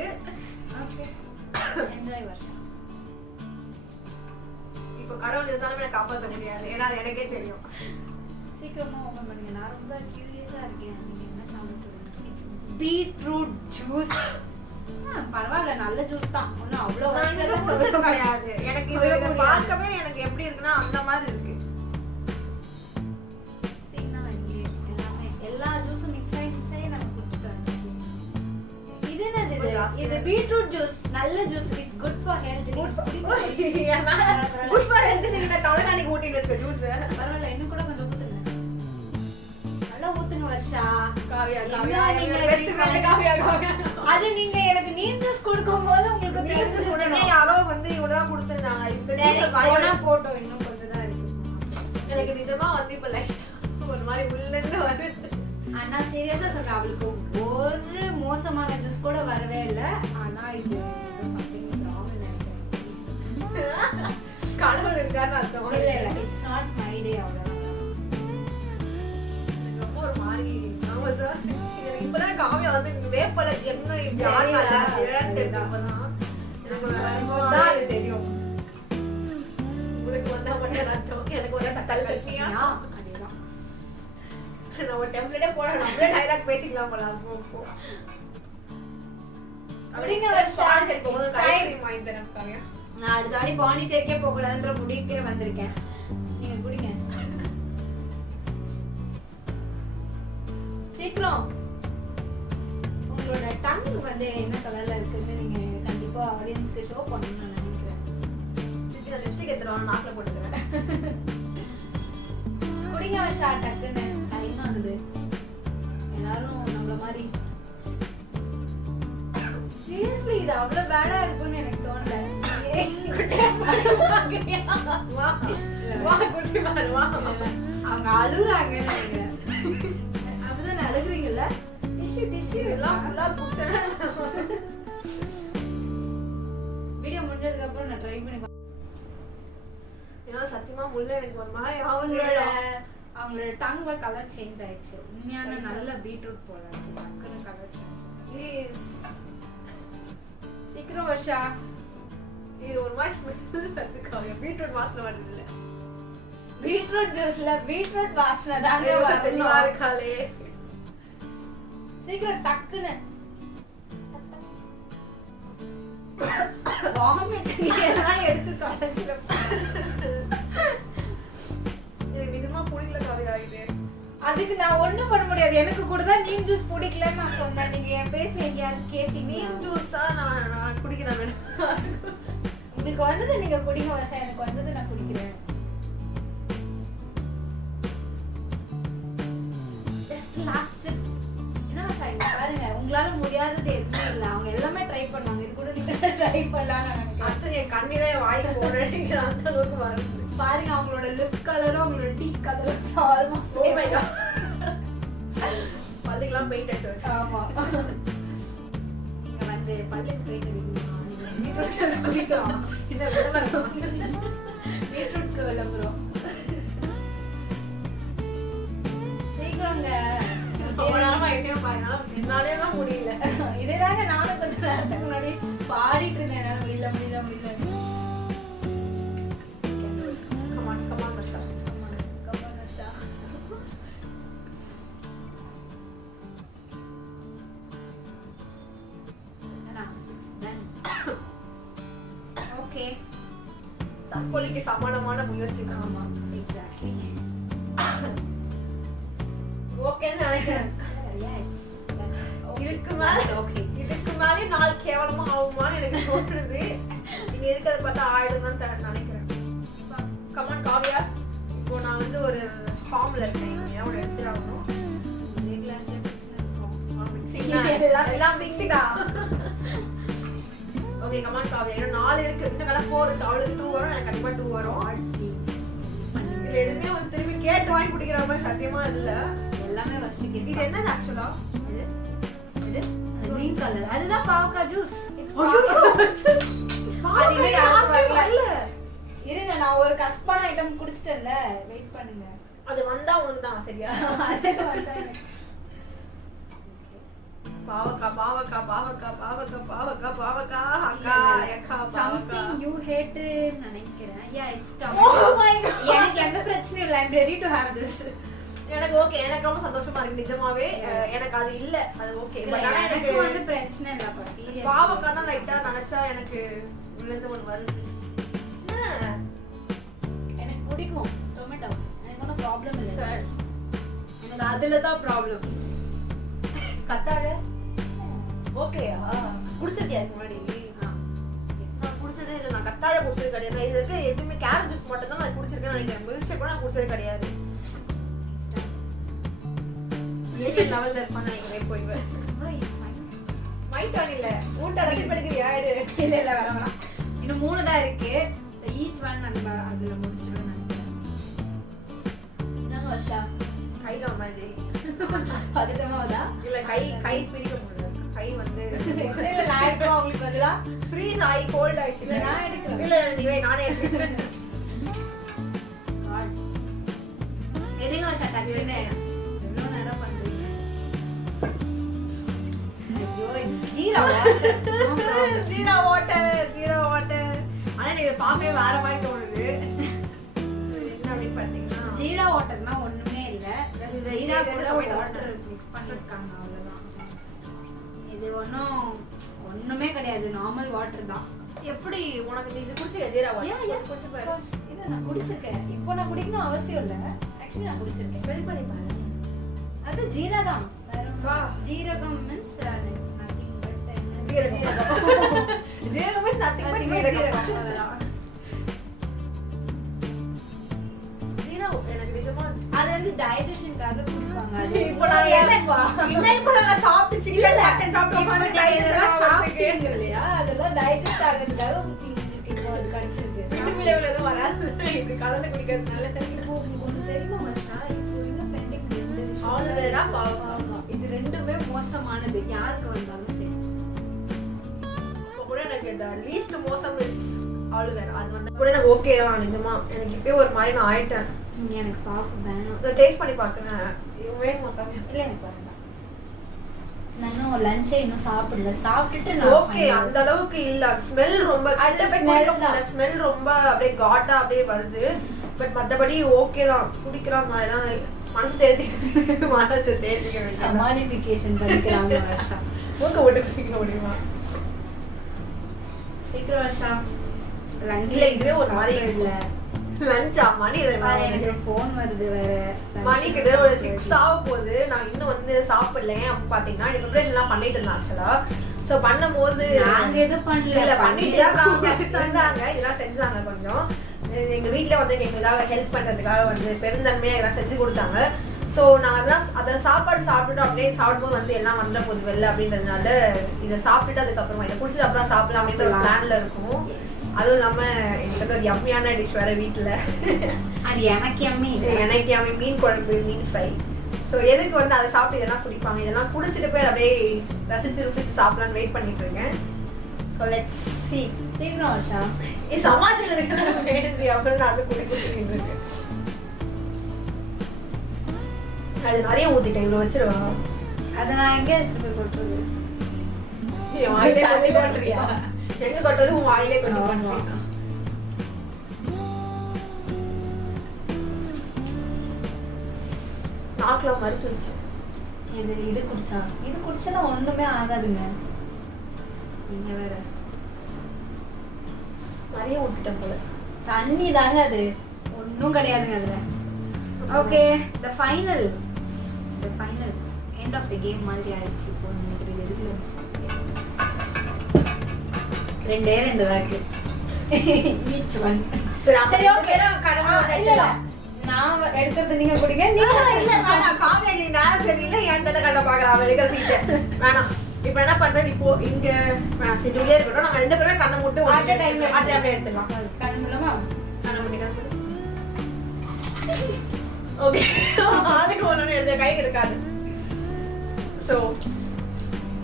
என்ஜாய் வர்ஷா. இப்போ கடவுள் இருந்தாலும் எனக்கு காப்பாற்ற முடியாது, ஏன்னா அது எனக்கே தெரியும். சீக்கிரமா ஓபன் பண்ணுங்க, நான் ரொம்ப கியூரியஸா இருக்கேன். நீங்க என்ன சாப்பிடுறீங்க? Beetroot juice. பரவாயில்ல, நல்ல ஜூஸ் தான். ஒன்றும் அவ்வளோ கிடையாது. எனக்கு இதை பார்க்கவே எனக்கு எப்படி இருக்குன்னா அந்த மாதிரி இருக்கு. எல்லாமே எல்லா ஜூஸும் மிக்ஸ் ஆகி நாங்கள் குடிச்சுட்டோம். இது என்னது? இது பீட்ரூட் ஜூஸ், நல்ல juice. It's good for health. Good for health. நீங்க தலைநாளைக்கு ஊட்டிட்டு இருக்க ஜூஸ். பரவாயில்ல, இன்னும் கூட கொஞ்சம் ஊத்துங்க. நல்லா ஊத்துங்க வர்ஷா. காவியா அது நீங்க எனக்கு நீம் ஜூஸ் கொடுக்கும்போது உங்களுக்கு தெரிஞ்சு யாரோ வந்து இவ்வளவுதான் கொடுத்திருந்தாங்க. இந்த ஜூஸ் போட்டோம், இன்னும் கொஞ்சம் தான் இருக்கு. எனக்கு நிஜமா வந்து இப்ப லைட் ஒரு மாதிரி உள்ளேந்து வருது. ஆனா சீரியஸா சொல்றேன், அவளுக்கு ஒரு மோசமான ஜூஸ் கூட வரவே இல்லை. ஆனா இது சம்திங் இஸ் ராங் நினைக்கிறேன். கடவுள் இருக்காருன்னு அர்த்தம். இல்ல இல்ல, இட்ஸ் நாட் மை டே. அவ்வளவுதான். ரொம்ப ஒரு மாதிரி ஆமா சார். எனக்கு இப்பதான் காவியா வந்து வேப்பல என்ன இப்படி ஆடல தெரியுதுதான். எனக்கு வரும்போதுதான் அது தெரியும். உங்களுக்கு வந்தா மட்டும் அர்த்தம். எனக்கு ஒரு தக்காளி சட்னியா அதேதான். நான் ஒரு டெம்ப்ளேட்டே போடணும். அப்படியே டைலாக் பேசிக்கலாம் போல. அப்படிங்க வர்ஷா. சரி போகுது. ஐஸ்கிரீம் வாங்கி தரேன் காவியா. நான் அடுத்த வாடி பாண்டிச்சேரிக்கே போக கூடாதுன்ற முடிவுக்கே வந்திருக்கேன். நீங்க குடிங்க சீக்கிரம். உங்களோட டங் வந்து என்ன கலர்ல இருக்குன்னு நீங்க கண்டிப்பா ஆடியன்ஸ்க்கு ஷோ பண்ணணும்னு நான் நினைக்கிறேன். நான் லிப்ஸ்டிக் எடுத்துறேன், நாக்குல போட்டுக்கிறேன். குடிங்க வர்ஷா, டக்குன்னு டைம் ஆகுது. எல்லாரும் நம்மள மாதிரி சீரியஸ்லி இது அவ்வளவு பேடா இருக்கும்னு எனக்கு தோணல. அவங்க அழுகுறாங்கன்னு நினைக்கிறேன். அப்படிதான் அழுகுறீங்கல்ல? டிஷ்யூ டிஷ்யூ எல்லாம் ஃபுல்லா குடிச்சேன். முடிஞ்சதுக்கு அப்புறம் நான் ட்ரை பண்ணி ஏன்னா சத்தியமா முள்ள எனக்கு ஒரு மாதிரி அவங்களோட டங்ல கலர் சேஞ்ச் ஆயிடுச்சு. உண்மையான நல்ல பீட்ரூட் போல டக்குனு கலர் சேஞ்ச். சீக்கிரம் வர்ஷா. இது ஒரு மாதிரி ஸ்மெல் வருது. பீட்ரூட் வாசனை வருது இல்ல? பீட்ரூட் ஜூஸ்ல பீட்ரூட் வாசனை தாங்க தெளிவா இருக்காளே. சீக்கிரம் டக்குனு வாமிட் எல்லாம் எடுத்து தொடச்சிடும். எனக்கு நிஜமா பிடிக்கல காவியா இது. அதுக்கு நான் ஒண்ணும் பண்ண முடியாது. எனக்கு கூட தான் நீம் ஜூஸ் பிடிக்கலன்னு நான் சொன்னேன். நீங்க என் பேச்ச எங்கேயாவது கேட்டீங்க? நீம் ஜூஸா நான் குடிக்கிறேன். உங்களுக்கு வந்தது நீங்க குடிங்க வர்ஷா, எனக்கு வந்தது நான் குடிக்கிறேன். Just lost chip. என்ன வர்ஷா இங்க பாருங்க, உங்களால முடியாதது எதுவுமே இல்ல. அவங்க எல்லாமே ட்ரை பண்ணாங்க. இது கூட நீங்க ட்ரை பண்ணலாம்னு நினைக்கிறேன். அது என் கண்ணிதான் வாய் போறேன். அந்த அளவுக்கு வருது பாருங்க. அவங்களோட லிப் கலரும் அவங்களோட டீ கலரும் ஆல்மோஸ்ட் ஓ மை காட். பல்லுக்குலாம் பெயிண்ட் அடிச்சு. ஆமா. இங்க வந்து பல்லுக்கு பெயிண்ட் அடிக்கணும். பீட்ரூட் ஜூஸ் குடிக்கலாம். என்ன விளம்பரம்? பீட்ரூட்க்கு விளம்பரம். சீக்கிரங்க. அவ்வளோமா என்னையும் பாருங்க. என்னாலே தான் முடியல. இதேதாங்க நானும் கொஞ்ச நேரத்துக்கு முன்னாடி பாடிட்டு இருந்தேன். என்னால முடியல. கமான் வர்ஷா. ஓகே. தற்கொலைக்கு சமானமான முயற்சி. ஆமா, எக்ஸாக்ட்லி. ஓகேன்னு நினைக்கிறேன். ரிலாக்ஸ். இதுக்கு மேலே நாள் கேவலமா ஆகுமான்னு எனக்கு தோணுது. நீங்க இருக்கிறத பார்த்தா ஆயிடும் தான் நினைக்கிறேன். கமான் காவியா. இப்போ நான் வந்து ஒரு ஃபார்ம்ல இருக்கேன். நீங்க ஒரு எடுத்து ஆகணும். ஒரே கிளாஸ்ல குடிச்சிட்டு எல்லாம் மிக்சிங் தான். Okay come on Kavya. இன்னும் 4 இருக்கு. இன்னும் கடை 4 இருக்கு. அவளுக்கு 2 வரும், எனக்கு கண்டிப்பா 2 வரும். இதுல எதுவுமே வந்து திரும்பி கேட்டு வாங்கி குடிக்கிற மாதிரி சத்தியமா இல்ல. எல்லாமே ஃபர்ஸ்ட் கேஸ். இது என்னது ஆக்சுவலா? இது கிரீன் கலர். அதுதான் பாவக்காய் ஜூஸ். இருங்க, நான் ஒரு கஸ்பான ஐட்டம் குடிச்சிட்டேன்ல. வெயிட் பண்ணுங்க. அது வந்தா உனக்கு தான் சரியா? Something you hate நினைக்கிறேன். Yeah, it's tomato. Oh my god. எனக்கு எந்த பிரச்சனையும் இல்ல. I'm ready to have this. எனக்கு ஓகே. எனக்கு ரொம்ப சந்தோஷமா இருக்கு நிஜமாவே. எனக்கு அது இல்ல. அது ஓகே. பட் ஆனா எனக்கு வந்து பிரச்சனை இல்லப்பா. சீரியஸ். பாவக்காய் தான் லைட்டா நினைச்சா எனக்கு உள்ளந்து ஒன்னு வருது. எனக்கு பிடிக்கும் டொமேட்டோ. எனக்கு ஒன்றும் ப்ராப்ளம் இல்லை. எனக்கு அதுல தான் ப்ராப்ளம். கத்தாழை ஓகேயா? குடிச்சிருக்கியா இதுக்கு முன்னாடி? நான் குடிச்சதே இல்லை. நான் கத்தாழை குடிச்சது கிடையாது. இது இருக்க எதுவுமே கேரட் ஜூஸ் மட்டும் தான் நான் குடிச்சிருக்கேன்னு நினைக்கிறேன். மில்க் ஷேக் கூட நான் குடிச்சது கிடையாது. ஏழு லெவல்ல இருப்பான்னு நினைக்கிறேன். போய்வேன் மைட்டான் இல்ல ஊட்டடங்கி படிக்கிறியா? இல்ல வேணாம். இன்னும் 3 தான் இருக்கு. சோ ஈச் ஒன் நம்ம அதுல முடிச்சிரோம் நினைக்கிறேன். நாங்க வர்ஷா கைல மாதிரி அதுக்கமாவதா? இல்ல கை பிரிக்க முடியல. கை வந்து இல்ல நான் எடுக்க உங்களுக்கு பதிலா ஃப்ரீஸ் ஆயி கோல்ட் ஆயிடுச்சு. இல்ல நான் எடுக்கிறேன். இல்ல நீ நானே எடுக்கிறேன். காட் எதுங்க வர்ஷா டக்குனே எவ்வளவு நேரம் பண்றீங்க? ஐயோ it's jeera water. Jeera water. ஆனா நீங்க பாக்கவே வேற மாதிரி தோணுது. என்ன அப்படி பாத்தீங்கன்னா ஜீரா வாட்டர்னா ஒண்ணுமே இல்ல. ஜஸ்ட் ஜீரா கூட வாட்டர் மிக்ஸ் பண்ணிருக்காங்க அவ்வளவுதான். இது ஒண்ணுமே கிடையாது. நார்மல் வாட்டர் தான். எப்படி உனக்கு இது குடிச்சியா ஜீரா வாட்டர்? குடிச்சு பாரு. இல்ல நான் குடிச்சிருக்கேன். இப்போ நான் குடிக்கணும் அவசியம் இல்ல. ஆக்சுவலி நான் குடிச்சிருக்கேன். ஸ்மெல் பண்ணி பாரு. அது ஜீரா தான். ஜீரகம் மீன்ஸ் இட்ஸ் நதிங் பட் ஜீரகம் மீன்ஸ் நதிங் பட் ஜீரகம். ஜீரா எனக்கு நிஜமா அது வந்து டைஜஷனுக்காக குடிப்பாங்க. அது இப்போ நான் இப்போ நான் சாப்பிட்டு சிக்கன் மட்டன் சாப்பிட்டு டைஜஸ்ட் சாப்பிட்டீங்க இல்லையா? அதெல்லாம் டைஜஸ்ட் ஆகிறதுக்காக உங்களுக்கு இப்போ அது கிடைச்சிருக்கு. விட்டமின் லெவல் எதுவும் வராது இப்படி கலந்து குடிக்கிறதுனால. இப்போ உங்களுக்கு ஒன்று தெரியுமா வர்ஷா? இப்போ என்ன பெண்டிங் 2 விஷயம். ஆல்வேரா பாவம். இது ரெண்டுமே மோசமானது. யாருக்கு வந்தாலும் சரி. இப்போ கூட எனக்கு the least மோசம் is ஆலுவேரா. அது வந்து கூட எனக்கு ஓகே தான் நிஜமா. எனக்கு இப்பவே ஒரு மாதிரி நான் ஆயிட்டேன். எனக்கு பாக்க வேணாம். இத டேஸ்ட் பண்ணி பார்க்கறேன். வேணுமா காமி? இல்ல எனக்கு வேண்டாம். நானும் லஞ்சே இன்னும் சாப்பிடல. சாப்பிட்டுட்டு நான் ஓகே அந்த அளவுக்கு இல்ல. ஸ்மெல் ரொம்ப ஸ்மெல் ரொம்ப அப்படியே காட்டா அப்படியே வருது. பட் மத்தபடி ஓகே தான். குடிக்கிற மாதிரி தான் மனசு தேர்த்திக்க வேண்டியது. சமாளிஃபிகேஷன் பண்ணிக்கிறாங்க வர்ஷா. மூக்க ஓட்டு குடிக்க முடியுமா? சீக்கிரம் வர்ஷா. லஞ்ச்ல இதுவே ஒரு மாதிரி இல்ல. லஞ்சா மணி எனக்கு ஃபோன் வருது வேற. மணி கிட்ட ஒரு 6 ஆக போகுது. நான் இன்னும் வந்து சாப்பிடல. அப்ப பாத்தீங்கன்னா இந்த ப்ரிப்பரேஷன் எல்லாம் பண்ணிட்டு இருந்தேன் ஆக்சுவலா. சோ பண்ணும்போது நாங்க எதுவும் பண்ணல. பண்ணிட்டு இருந்தாங்க. இதெல்லாம் செஞ்சாங்க கொஞ்சம். எங்க வீட்ல வந்து எங்களுக்காக ஹெல்ப் பண்றதுக்காக வந்து பெருந்தன்மையா இதெல்லாம் செஞ்சு கொடுத்தாங்க. ஸோ நாங்கள் அதை சாப்பாடு சாப்பிட்டுட்டு அப்படியே சாப்பிடும்போது வந்து எல்லாம் வந்துட போகுது வெளில அப்படின்றதுனால இதை சாப்பிட்டுட்டு அதுக்கப்புறமா இதை குடிச்சிட்டு அப்புறம் சாப்பிடலாம் அப்படின்ற ஒரு பிளான்ல இருக்கும். அதுவும் இல்லாம எனக்கு வந்து ஒரு யம்மியான டிஷ் வேற வீட்டில். அது எனக்கு யம்மி மீன் குழம்பு, மீன் ஃப்ரை. ஸோ எதுக்கு வந்து அதை சாப்பிட்டு இதெல்லாம் குடிப்பாங்க, இதெல்லாம் குடிச்சிட்டு போய் அப்படியே ருசிச்சு சாப்பிடலான்னு வெயிட் பண்ணிட்டு இருக்கேன். So let's see. சீக்கிரம் வர்ஷா. இது சமாஜில் இருக்கிற பேசி அப்படின்னு நான் குடிக்கிட்டு இருக்கேன். அது நிறைய ஊத்திட்டேன். இவ்வளோ வச்சிருவா. அதை நான் எங்கே எடுத்துட்டு போய் கொட்டுறது? என் வாயிலே கொட்டி கொட்டுறியா? எங்க கொட்டுறது? உன் வாயிலே கொட்டி பண்ணுவா. நாக்குல மறுத்துருச்சு. இது குடிச்சா ஒண்ணுமே ஆகாதுங்க. நீங்க வேற நிறைய ஊத்திட்டேன் போல. தண்ணி தாங்க அது, ஒன்றும் கிடையாதுங்க அதுல. Okay, the final end of the game மாதிரி ஆயிடுச்சு. இப்போ நினைக்கிறேன் எதுக்குல இருந்துச்சு. ரெண்டே தான் இருக்கு. Each one. சரி ஓகே. இல்ல நான் எடுக்கிறது நீங்க குடிங்க. நீங்க இல்ல வேணாம் காவியா, நீ நேரம் சரியில்லை என் தலை கண்ட பாக்குறா. அவன் எடுக்கிற சீட்டை வேணாம். இப்ப என்ன பண்றேன், இப்போ இங்க செஞ்சுட்டே இருக்கட்டும். நம்ம 2 பேரும் கண்ணை மூட்டு அட் டைம்ல எடுத்துக்கலாம். கண்ணு மூலமா கண்ணை மூடி ஓகே. அதுக்கு ஒண்ணு எடுத்த கை கிடைக்காது. சோ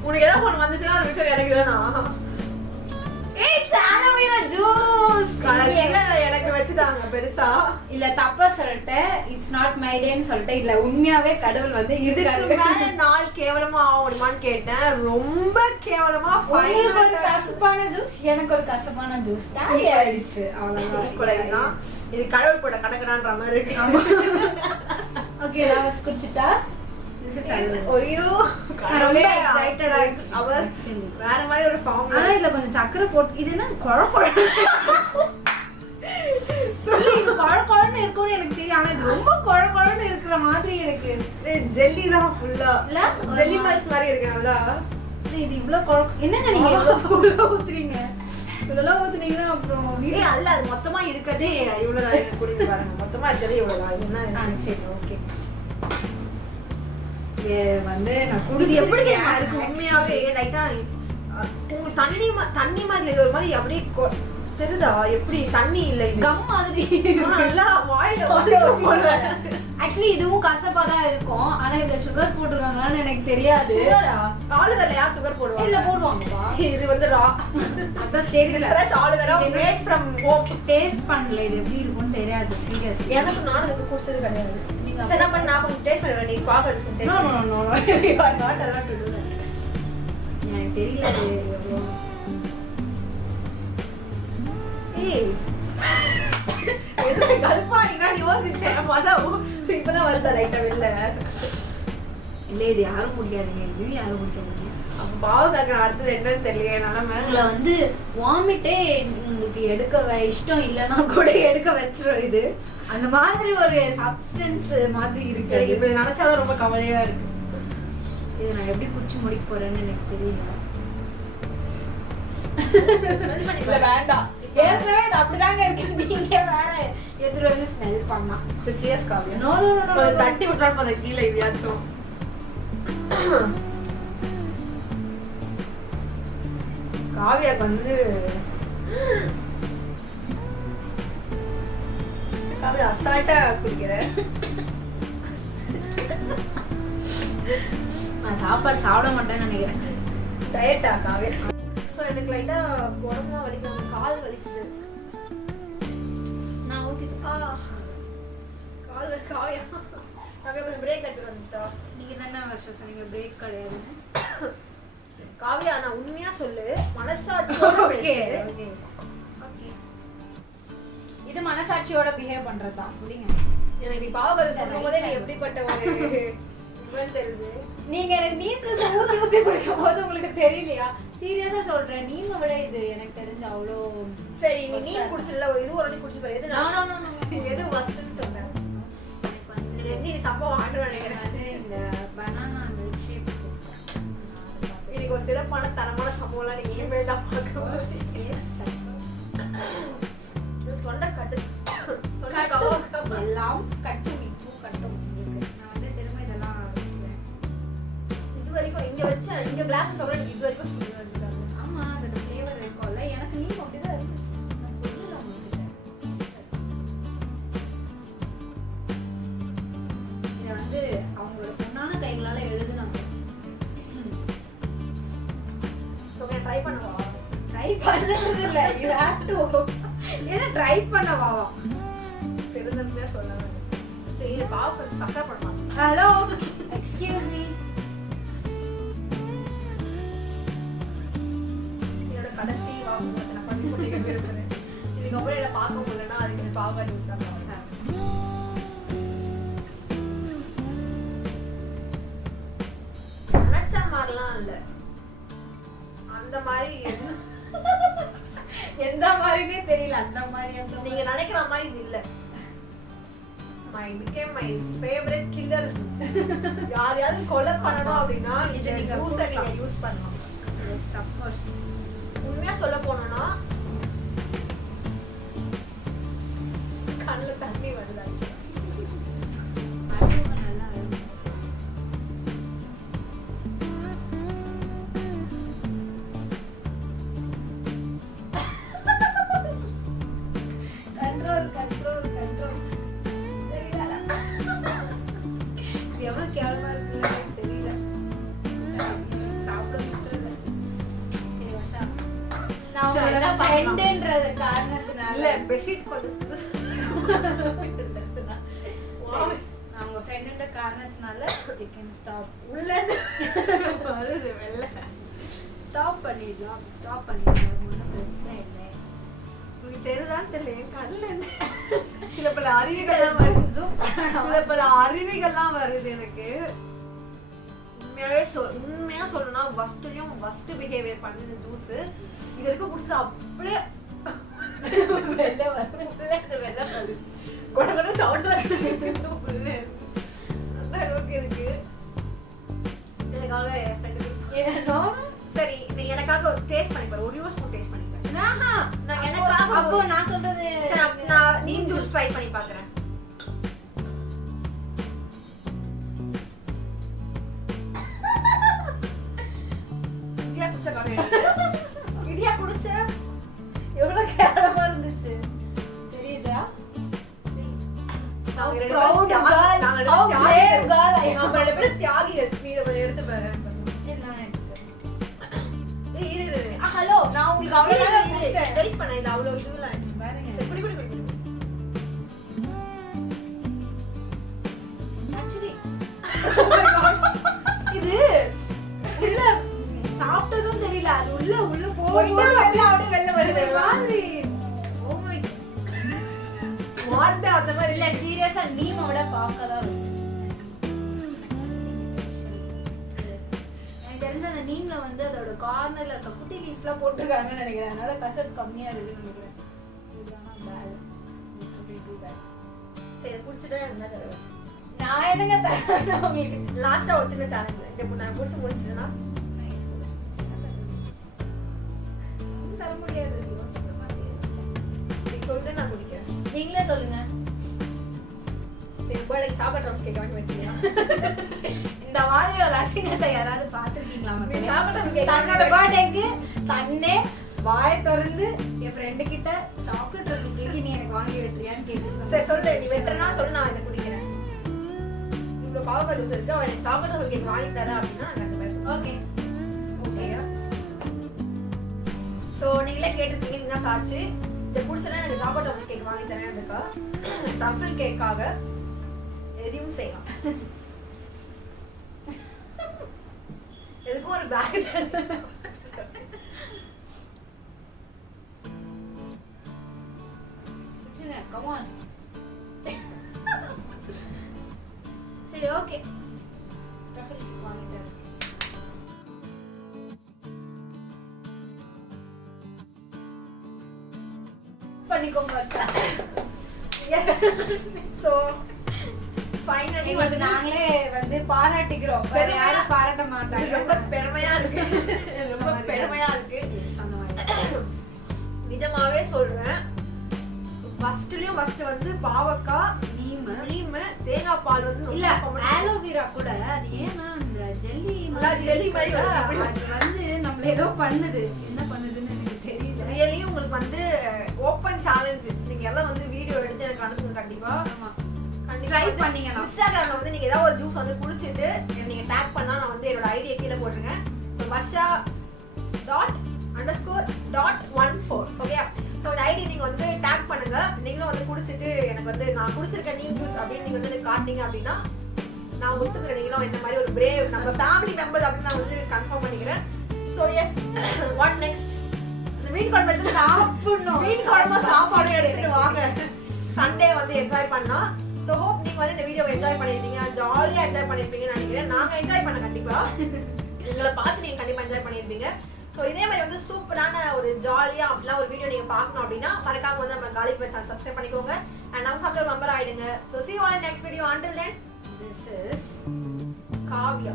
உனக்கு ஏதாவது ஒண்ணு வந்துச்சுன்னா அது விஷயம் எனக்கு தானா? ஜூஸ் எனக்கு வச்சுட்டாங்க பெருசா. இல்ல தப்பா சொல்லிட்டேன். இட்ஸ் நாட் மை டேன்னு சொல்லிட்டேன். இல்ல உண்மையாவே கடவுள் வந்து இதுக்கு மேல நாள் கேவலமா ஆகணுமான்னு கேட்டேன். ரொம்ப கேவலமா. உங்களுக்கு ஒரு கசப்பான ஜூஸ், எனக்கு ஒரு கசப்பான ஜூஸ் ஆயிடுச்சு. அவ்வளவுதான். இது கடவுள் போட கணக்குறான்ற மாதிரி இருக்கு. ஓகே, நான் வச்சு குடிச்சிட்டா. ஐயோ ரொம்ப எக்ஸைட்டடா இருக்கு. வேற மாதிரி ஒரு ஃபார்ம். ஆனா இதுல கொஞ்சம் சக்கரை போட்டு இது என்ன குழக்குழன்னு இருக்கும்னு எனக்கு தெரியும். ஆனா இது ரொம்ப குழக்குழன்னு இருக்கிற மாதிரி எனக்கு. ஜெல்லி தான் ஃபுல்லா. ஜெல்லி பால்ஸ் மாதிரி இருக்கு நல்லா. இது இவ்வளவு குழக்கு என்னங்க நீங்க இவ்வளவு ஊத்துறீங்க? இவ்வளவு ஊத்துனீங்கன்னா அப்புறம் அல்ல அது மொத்தமா இருக்கதே இவ்வளவுதான். குடிங்க பாருங்க, மொத்தமா இருக்கதே இவ்வளவுதான். என்ன சரி ஓகே. வந்து நான் குடிச்சு எப்படி இருக்கு உண்மையாவே. லைட்டா உங்களுக்கு தண்ணி மாதிரி ஒரு மாதிரி அப்படியே தெரியுதா? எப்படி தண்ணி இல்ல, இது கம் மாதிரி நல்லா வாயில. ஆக்சுவலி இதுவும் கசப்பா தான் இருக்கும். ஆனா இதுல சுகர் போட்டுருக்காங்களான்னு எனக்கு தெரியாது. ஆளுவேரா யார் சுகர் போடுவாங்க? இல்ல போடுவாங்கப்பா. இது வந்து ரா. அதான் தெரியல. Fresh aloe vera made from home. Taste பண்ணல, இது எப்படி இருக்கும்னு தெரியாது. சீரியஸ் எனக்கு நானும் இதுக்கு குடிச்சது கிடையாது. சரி நான் பண்ண நான் டேஸ்ட் பண்ணுவேன். நீ பாப்பா வச்சு taste. No no no you are not allowed to do that. எனக்கு தெரியல அது எவ்வளவு. ஏய் எதுக்கு கல்பாடினா யோசிச்சேன். இப்பதான் வருதா லைட்டா வெளில. இல்ல இது யாரும் குடிக்காதீங்க. இது யாரும் குடிக்காதீங்க. அப்ப பாவக்காக்கு அடுத்தது என்னன்னு தெரியல. என்னால வந்து வாமிட்டே உங்களுக்கு எடுக்க இஷ்டம் இல்லைன்னா கூட எடுக்க வச்சிரும். இது அந்த மாதிரி ஒரு சப்ஸ்டன்ஸ் மாதிரி இருக்கு. இப்ப இது நினைச்சாதான் ரொம்ப கவலையா இருக்கு. இது நான் எப்படி குடிச்சு முடிக்க போறேன்னு எனக்கு தெரியல. இல்ல வேண்டாம், ஏற்கனவே இது அப்படிதாங்க இருக்கு. நீங்க வேற எதிர வந்து ஸ்மெல் பண்ணா. Cheers Kavya. No no no தட்டி விட்டா போத கீழ இதுயாச்சும். காவியாக்கு வந்து காவியா அசால்ட்டா குடிக்கிற. நான் சாப்பாடு சாப்பிட மாட்டேன்னு நினைக்கிறேன். டயட்டா காவியா. ஸோ எனக்கு லைட்டா உடம்புலாம் வலிக்குது, கால் வலிக்குது. நான் ஊத்திட்டு கால் வலி காயா. அப்படியே கொஞ்சம் பிரேக் எடுத்துட்டு வந்துட்டா. நீங்க தானே வருஷம் சொன்னீங்க பிரேக் கிடையாதுன்னு. காவியா நான் உண்மையா சொல்லு, மனசாட்சியோட ஓகே பேசு. Okay okay. இது மனசாட்சியோட பிஹேவ் பண்றதா புரியுங்க. எனக்கு நீ பாவகதை சொல்லும் போதே நீ எப்படிப்பட்ட ஒரு இவன் தெரியுது. நீங்க எனக்கு நீம் ஜூஸ் ஊத்தி ஊத்தி குடிக்கும் போது உங்களுக்கு தெரியலையா? சீரியஸா சொல்றேன், நீம் விட இது எனக்கு தெரிஞ்ச அவ்வளோ. சரி நீ நீர் குடிச்சல, இது ஒரு வாட்டி குடிச்சு பாரு. எது No, no, no, no. எது வஸ்துன்னு சொல்றேன். எனக்கு வந்து நெஞ்சி நீ சம்பவம் ஆண்டு நினைக்கிறேன். அது இந்த பனானா மில்க் ஷேக். இன்னைக்கு ஒரு சிறப்பான தரமான சம்பவம்லாம் நீங்க இனிமேல் தான் பார்க்க. தொண்டை கட்டு தொண்டை கவ எல்லாம் கட்டும் இப்போ கட்டும் உங்களுக்கு. நான் வந்து திரும்ப இதெல்லாம் வச்சுக்கிறேன். இது வரைக்கும் இங்க வச்ச இங்க கிளாஸ் சொல்ற இது வரைக்கும் சொல்லிட்டு வந்துட்டாங்க. ஆமா அதோட ஃப்ளேவர் இருக்கும்ல. எனக்கு நீம் அப்படிதான் இருந்துச்சு. நான் சொல்லல உங்களுக்கு. இதை வந்து அவங்களோட பொண்ணான கைகளால எழுதுனாங்க. ஓகே ட்ரை பண்ணவா? ட்ரை பண்ணது இல்ல, யூ ஹேவ் டு. ஏன்னா ட்ரை பண்ணவாவா? பெருந்தன்மையா சொல்லலாம். சரி இது பாவ சக்கரை பண்ணலாம். Hello excuse me. என்னோட கடைசி வாக்கு நான் பண்ணி கொண்டு விரும்புறேன். இதுக்கப்புறம் என்ன பார்க்க முடியலன்னா அதுக்கு இந்த பாவக்காய் யூஸ் தான் பண்ணுவேன். நினைச்ச மாதிரிலாம் இல்ல, அந்த மாதிரி எந்த மாதிரினே தெரியல. அந்த மாதிரி அந்த நீங்க நினைக்கிற மாதிரி இது இல்ல. My became my favorite killer juice. யாரையாவது கொலை பண்ணணும் அப்படின்னா இந்த ஜூஸை நீங்க யூஸ் பண்ணலாம். Yes of course. உண்மையா சொல்ல போனோம்னா கண்ணுல தண்ணி வருது. அதுவும் நல்லா இருக்கு. Control control control. தெரியல இது எவ்வளவு கேவலமா இருக்குன்னு எனக்கு தெரியல. சாப்பிட இஷ்டம் இல்லை. சரி வர்ஷா, நான் சரி, உங்களோட என்ன பண்ணலாம்? ஃப்ரெண்டுன்றது காரணத்தினால இல்ல பெட்ஷீட் கொஞ்சம் நான் உங்க ஃப்ரெண்டுன்ற காரணத்தினால you can stop. உள்ள இருந்து வருது வெள்ள. ஸ்டாப் பண்ணிடலாம். ஸ்டாப் பண்ணிடலாம். ஒன்றும் பிரச்சனை இல்லை. உங்களுக்கு தெரியுதான்னு தெரியல, என் கண்ணுல இருந்து சில பல அருவிகள்லாம் வருது. சில பல அருவிகள்லாம் வருது எனக்கு. உண்மையா சொல்லணும்னா ஃபர்ஸ்ட்லயும் ஃபர்ஸ்ட் பிஹேவியர் பண்ணது ஜூஸ் இது வரைக்கும் குடிச்சது அப்படியே வெளில வரும். வெள்ள வருது. கொட கொட சவுண்ட் வருது. அந்த அளவுக்கு இருக்கு. எனக்காக என் ஃப்ரெண்டு ஏனோ சரி நீ எனக்காக ஒரு டேஸ்ட் பண்ணி பாரு. ஒரு யூஸ் டேஸ்ட் பண்ணி பாரு. நான் எனக்காக அப்போ நான் சொல்றது சரி நான் நீம் ஜூஸ் ட்ரை பண்ணி பார்க்கறேன். இதியா குடிச்ச காவே. இதியா குடிச்ச எவ்வளவு கேவலமா இருந்துச்சு தெரியுதா? நாங்க ரெண்டு Proud பேரும் girl. நாங்க How ரெண்டு brave girl I am. நாங்க ரெண்டு பேரும் தியாகிகள். நீ இதை கொஞ்சம் எடுத்து பாரு. நான் எடுத்துக்கிறேன். ஏய் இரு இரு ஹலோ நான் உங்களுக்கு அவ்வளவுதான் கொடுத்தேன். வெயிட் பண்ண. இது அவ்வளவு இதுல பாருங்க. சரி குடி குடி குடி. ஆக்சுவலி இது உள்ள சாப்பிட்டதும் தெரியல. அது உள்ள உள்ள போயிட்டு போகும்போது வெளில வருது எல்லாம். மாதிரி ஓ மை வார்த்தை அந்த மாதிரி இல்ல சீரியஸா நீமோட பார்க்கதான் எனக்கு தெரிஞ்ச அந்த நீம்ல வந்து அதோட கார்னர்ல இருக்க குட்டி லீவ்ஸ்லாம் போட்டிருக்காங்கன்னு நினைக்கிறேன். அதனால கசப்பு கம்மியா இருக்குன்னு நினைக்கிறேன். இதுதான் பேட். Two bad. சரி குடிச்சிட்டே இருந்தா தருவேன். நான் என்னங்க தரேன் உங்களுக்கு? லாஸ்டா ஒரு சின்ன சேலஞ்ச். இந்த நான் குடிச்சு முடிச்சிட்டேனா தர முடியாது. யோசிக்கிற மாதிரி நீ சொல்லு நான் குடிக்கிறேன். நீங்களே சொல்லுங்க. சரி பர்த்டே சாக்லேட் ரம் கேக் வாங்கி வச்சியா? இந்த மாதிரி ஒரு அசிங்கத்தை யாராவது பார்த்துருக்கீங்களா? நீ சாக்லேட் ரம் கேக் தன்னோட பர்த்டேக்கு தன்னே வாய் திறந்து என் ஃப்ரெண்டு கிட்ட சாக்லேட் ரம் கேக் நீ எனக்கு வாங்கி வெட்டுறியான்னு கேட்டு சரி சொல்லு. நீ வெட்டறனா சொல்லு, நான் இதை குடிக்கிறேன். இவ்வளவு பாவக்காய் ஜூஸ் இருக்கு, அவன் எனக்கு சாக்லேட் ரம் கேக் வாங்கி தர அப்படின்னா நான் கண்டிப்பா ஓகே ஓகேயா? ஸோ நீங்களே கேட்டிருக்கீங்க, நீங்க தான் சாச்சு. இதை பிடிச்சனா எனக்கு சாப்பாடு டஃபிள் கேக் வாங்கி தரேன் இருக்கா. டஃபிள் கேக்காக எதையும் செய்யலாம். எதுக்கும் ஒரு பேக் come on. சரி ஓகே ட்ரஃபிள் வாங்கிட்டேன். பண்ணிக்கோங்க வர்ஷா. ஸோ ஃபைனலி வந்து நாங்களே வந்து பாராட்டிக்கிறோம். வேற யாரும் பாராட்ட மாட்டாங்க. ரொம்ப பெருமையா இருக்கு. ரொம்ப பெருமையா இருக்கு. நிஜமாவே சொல்றேன். ஃபர்ஸ்ட்லயும் ஃபர்ஸ்ட் வந்து பாவக்காய், நீம், தேங்காய் பால் வந்து இல்ல ஆலோவேரா கூட அது ஏன்னா அந்த ஜெல்லி மாதிரி அது வந்து நம்மள ஏதோ பண்ணுது. என்ன பண்ணுதுன்னு எனக்கு தெரியல. ரியலி உங்களுக்கு வந்து ஓபன் சேலஞ்ச். நீங்க எல்லாம் வந்து வீடியோ எடுத்து எனக்கு அனுப்புங்க கண்டிப்பா. ஆமா ட்ரை பண்ணீங்க. இன்ஸ்டாகிராம்ல வந்து நீங்க ஏதாவது ஒரு ஜூஸ் வந்து குடிச்சிட்டு நீங்க டேக் பண்ணா நான் வந்து என்னோட ஐடியா கீழே போட்டுருங்க. So Varsha._.14 okay. ஸோ இந்த ஐடி நீங்க வந்து டேக் பண்ணுங்க. நீங்களும் வந்து குடிச்சிட்டு எனக்கு வந்து நான் குடிச்சிருக்கேன் நீம் ஜூஸ் அப்படின்னு நீங்க வந்து காட்டினீங்க அப்படின்னா நான் ஒத்துக்கிறேன். நீங்களும் இந்த மாதிரி ஒரு பிரேவ் நம்ம ஃபேமிலி மெம்பர்ஸ் அப்படின்னு நான் வந்து கன்ஃபார்ம் பண்ணிக்கிறேன். So yes what next? இந்த மீன் குழம்பு எடுத்து சாப்பிடணும். மீன் குழம்பு சாப்பாடு எடுத்துட்டு வாங்க. சண்டே வந்து என்ஜாய் பண்ணா. ஸோ ஹோப் நீங்க வந்து இந்த வீடியோவை என்ஜாய் பண்ணிருப்பீங்க, ஜாலியா என்ஜாய் பண்ணிருப்பீங்கன்னு நினைக்கிறேன். நாங்க என்ஜாய் பண்ண கண்டிப்பா. எங்களை பார்த்து நீங்க கண்டிப்பா என்ஜாய் பண்ணிருப்பீங்க. ஸோ இதே மாதிரி வந்து சூப்பரான ஒரு ஜாலியா அப்படிலாம் ஒரு வீடியோ நீங்க பார்க்கணும் அப்படின்னா மறக்காம வந்து நம்ம காலி பை சேனல் சப்ஸ்கிரைப் பண்ணிக்கோங்க அண்ட் நம்ம ஃபேமிலி ஒரு மெம்பர் ஆயிடுங்க. So see you all in next video. Until then, this is Kavya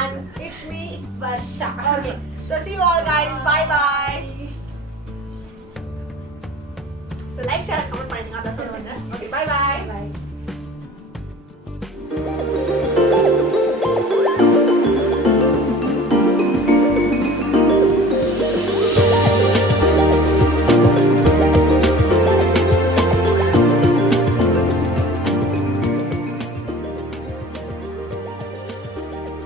and it's me Varsha. Okay, so see you all guys. Bye bye. So like, share, comment பண்ணிடுங்க. அதான் சொல்ல வந்தேன்.